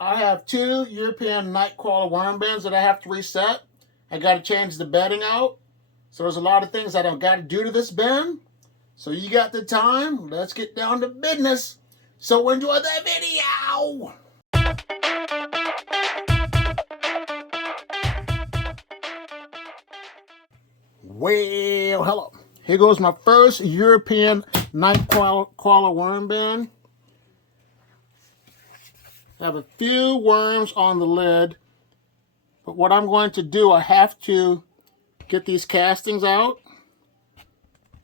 I have two European night crawler worm bins that I have to reset. I got to change the bedding out. So there's a lot of things that I've got to do to this bin. So you got the time. Let's get down to business. So enjoy the video. Well, hello. Here goes my first European night crawler worm bin. I have a few worms on the lid, but what I'm going to do, I have to get these castings out.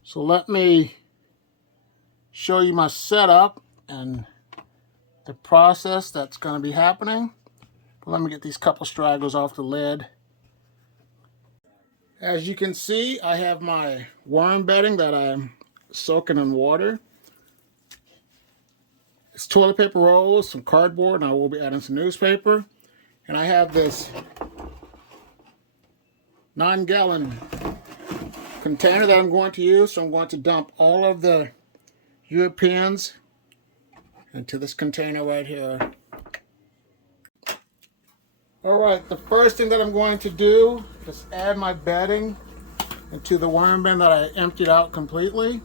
So let me show you my setup and the process that's going to be happening. But let me get these couple stragglers off the lid. As you can see, I have my worm bedding that I'm soaking in water. It's toilet paper rolls, some cardboard, and I will be adding some newspaper. And I have this 9-gallon container that I'm going to use. So I'm going to dump all of the Europeans into this container right here. Alright, the first thing that I'm going to do is add my bedding into the worm bin that I emptied out completely.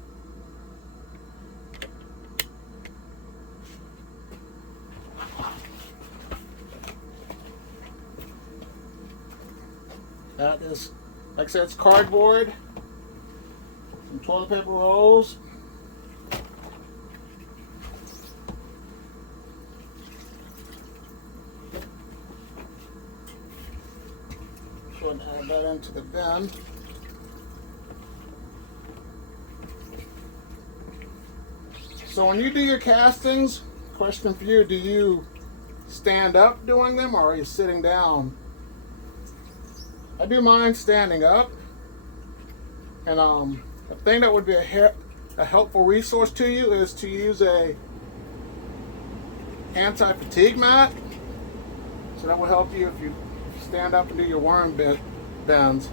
That is, like I said, it's cardboard, some toilet paper rolls, go ahead and add that into the bin. So when you do your castings, question for you, do you stand up doing them or are you sitting down? I do mine standing up, and a thing that would be a helpful resource to you is to use a anti-fatigue mat. So that will help you if you stand up and do your worm bends.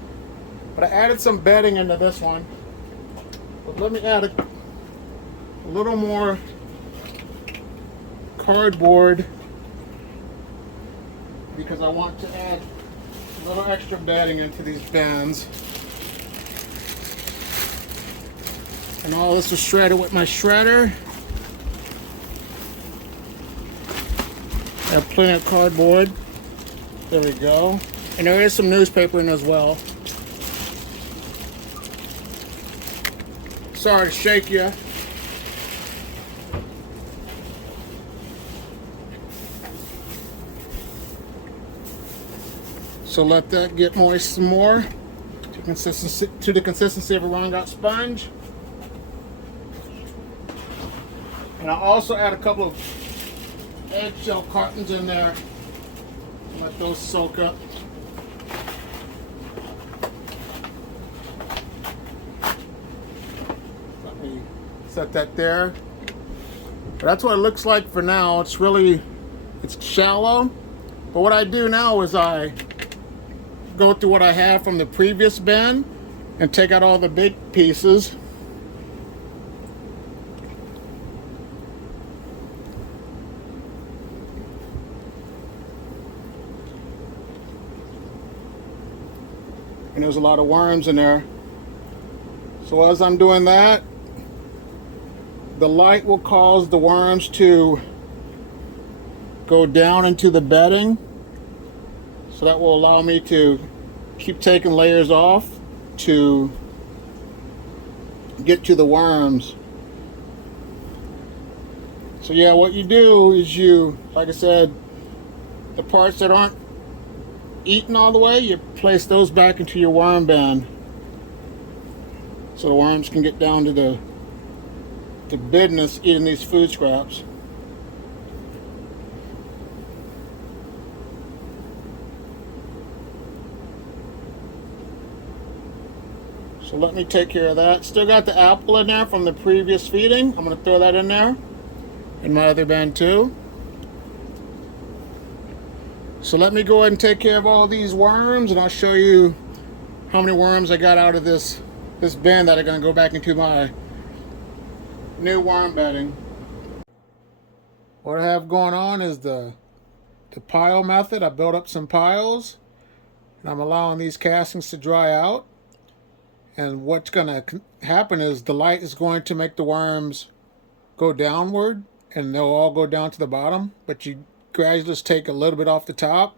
But I added some bedding into this one. But let me add a little more cardboard because I want to add a little extra bedding into these bins. And all this was shredded with my shredder. I have plenty of cardboard. There we go. And there is some newspaper in as well. Sorry to shake you. So let that get moist some more to the consistency of a wrung out sponge. And I'll also add a couple of eggshell cartons in there. Let those soak up. Let me set that there. But that's what it looks like for now. It's shallow. But what I do now is I go through what I have from the previous bin and take out all the big pieces. And there's a lot of worms in there. So as I'm doing that, the light will cause the worms to go down into the bedding. So that will allow me to keep taking layers off to get to the worms. So yeah, what you do is you, like I said, the parts that aren't eaten all the way, you place those back into your worm bin so the worms can get down to the business eating these food scraps. So let me take care of that. Still got the apple in there from the previous feeding. I'm going to throw that in there in my other bin too. So let me go ahead and take care of all these worms, and I'll show you how many worms I got out of this bin that are going to go back into my new worm bedding. What I have going on is the the pile method. I built up some piles, and I'm allowing these castings to dry out. And what's going to happen is the light is going to make the worms go downward, and they'll all go down to the bottom, but you gradually just take a little bit off the top.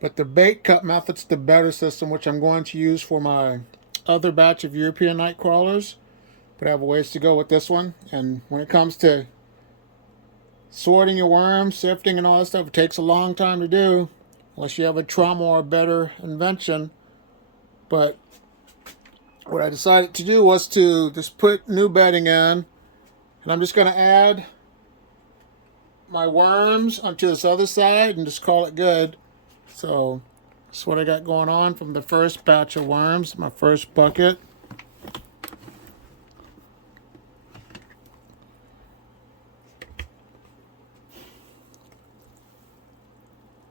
But the bait cut method's the better system, which I'm going to use for my other batch of European night crawlers. But I have a ways to go with this one. And when it comes to sorting your worms, sifting and all that stuff, it takes a long time to do, unless you have a trauma or a better invention. But what I decided to do was to just put new bedding in, and I'm just going to add my worms onto this other side and just call it good. So that's what I got going on from the first batch of worms, my first bucket.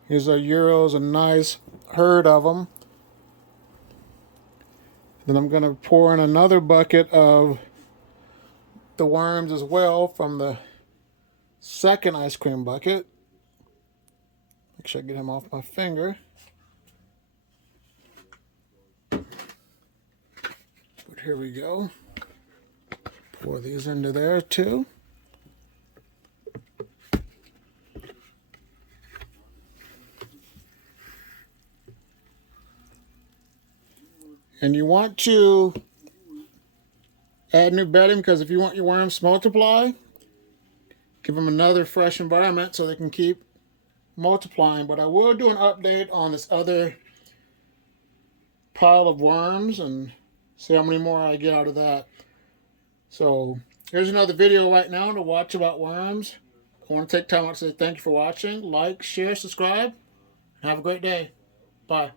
Here's our Euros, a nice herd of them. Then I'm going to pour in another bucket of the worms as well from the second ice cream bucket. Make sure I get him off my finger. But here we go. Pour these into there too. And you want to add new bedding, because if you want your worms to multiply, give them another fresh environment so they can keep multiplying. But I will do an update on this other pile of worms and see how many more I get out of that. So here's another video right now to watch about worms. I want to take time out to say thank you for watching. Like, share, subscribe, and have a great day. Bye.